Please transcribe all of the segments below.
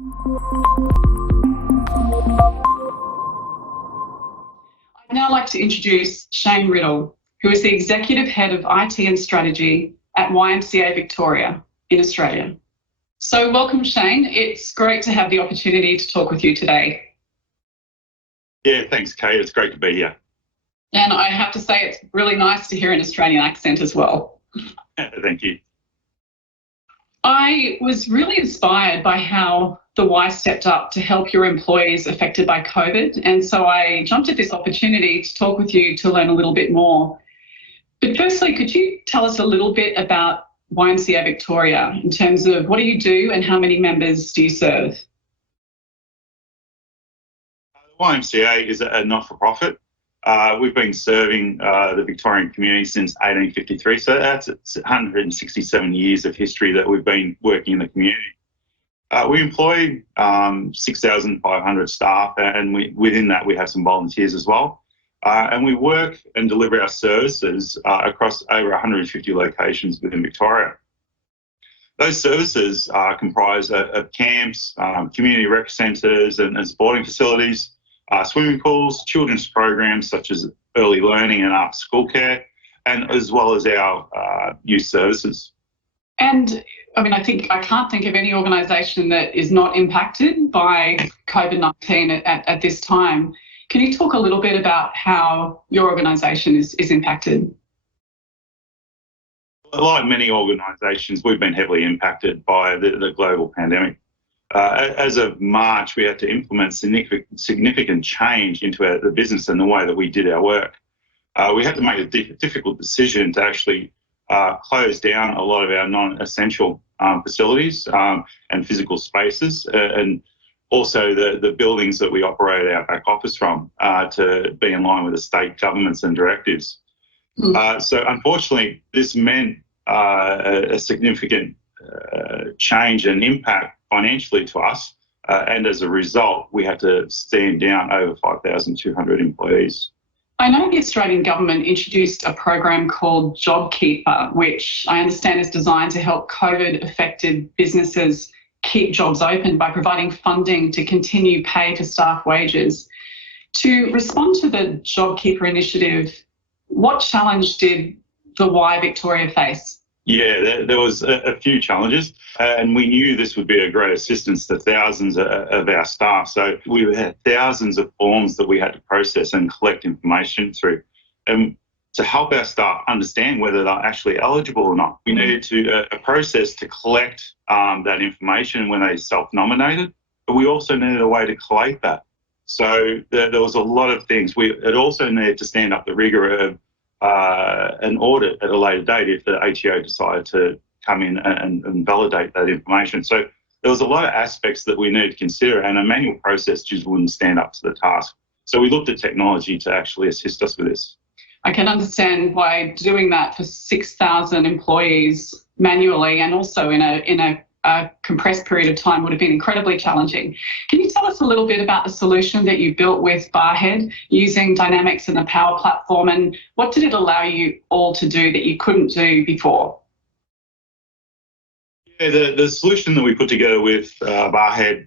I'd now like to introduce Shane Riddle, who is the Executive Head of IT and Strategy at YMCA Victoria in Australia. So welcome, Shane. It's great to have the opportunity to talk with you today. Yeah, thanks, Kate. It's great to be here. And I have to say it's really nice to hear an Australian accent as well. Thank you. I was really inspired by how the Y stepped up to help your employees affected by COVID. And so I jumped at this opportunity to talk with you to learn a little bit more. But firstly, could you tell us a little bit about YMCA Victoria in terms of what do you do and how many members do you serve? The YMCA is a not-for-profit. We've been serving the Victorian community since 1853, so that's 167 years of history that we've been working in the community. We employ 6,500 staff, and within that we have some volunteers as well. And we work and deliver our services across over 150 locations within Victoria. Those services comprise of camps, community rec centres and sporting facilities, swimming pools, children's programs such as early learning and after school care, and as well as our youth services. And I mean, I can't think of any organisation that is not impacted by COVID-19 at this time. Can you talk a little bit about how your organisation is impacted? Like many organisations, we've been heavily impacted by the global pandemic. As of March, we had to implement significant change into the business and the way that we did our work. We had to make a difficult decision to actually close down a lot of our non-essential facilities and physical spaces, and also the buildings that we operate our back office from to be in line with the state governments and directives. So unfortunately, this meant a significant change and impact financially to us, and as a result, we had to stand down over 5,200 employees. I know the Australian government introduced a program called JobKeeper, which I understand is designed to help COVID-affected businesses keep jobs open by providing funding to continue pay for staff wages. To respond to the JobKeeper initiative, what challenge did the Y Victoria face? Yeah, there was a few challenges, and we knew this would be a great assistance to thousands of our staff. So we had thousands of forms that we had to process and collect information through. And to help our staff understand whether they're actually eligible or not, we needed a process to collect that information when they self-nominated, but we also needed a way to collate that. So there was a lot of things. It also needed to stand up the rigour of an audit at a later date if the ATO decided to come in and validate that information. So there was a lot of aspects that we needed to consider, and a manual process just wouldn't stand up to the task. So we looked at technology to actually assist us with this. I can understand why doing that for 6,000 employees manually and also in a compressed period of time would have been incredibly challenging. Can you tell us a little bit about the solution that you built with Barhead using Dynamics and the Power Platform, and what did it allow you all to do that you couldn't do before? Yeah, the solution that we put together with Barhead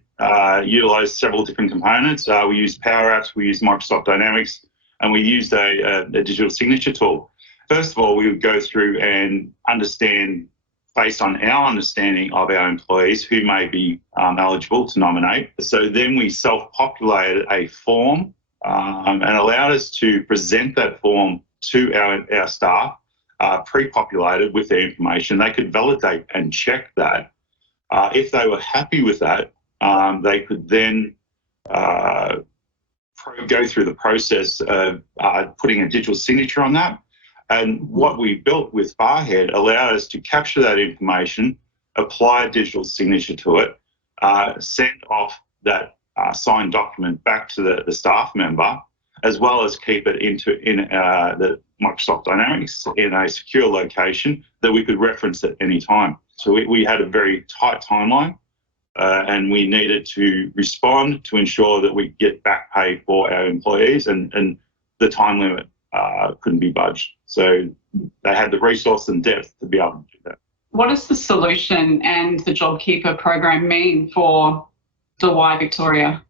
utilised several different components. We used Power Apps, we used Microsoft Dynamics, and we used a digital signature tool. First of all, we would go through and understand, based on our understanding of our employees, who may be eligible to nominate. So then we self-populated a form and allowed us to present that form to our staff, pre-populated with their information. They could validate and check that. If they were happy with that, they could then go through the process of putting a digital signature on that. And what we built with Barhead allowed us to capture that information, apply a digital signature to it, send off that signed document back to the staff member, as well as keep it in the Microsoft Dynamics in a secure location that we could reference at any time. So we had a very tight timeline, and we needed to respond to ensure that we get back pay for our employees, and the time limit couldn't be budged. So they had the resource and depth to be able to do that. What does the solution and the JobKeeper program mean for the Y Victoria?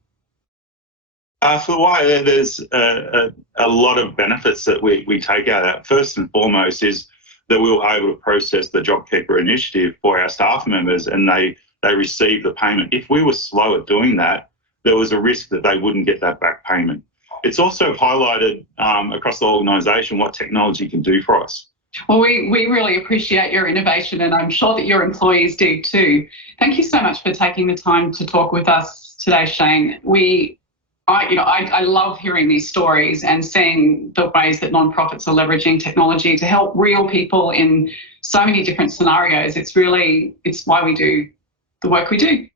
For why there's a lot of benefits that we take out of that. First and foremost is that we were able to process the JobKeeper initiative for our staff members, and they receive the payment. If we were slow at doing that, there was a risk that they wouldn't get that back payment. It's also highlighted across the organisation what technology can do for us. Well, we really appreciate your innovation, and I'm sure that your employees do too. Thank you so much for taking the time to talk with us today, Shane. I love hearing these stories and seeing the ways that nonprofits are leveraging technology to help real people in so many different scenarios. It's why we do the work we do.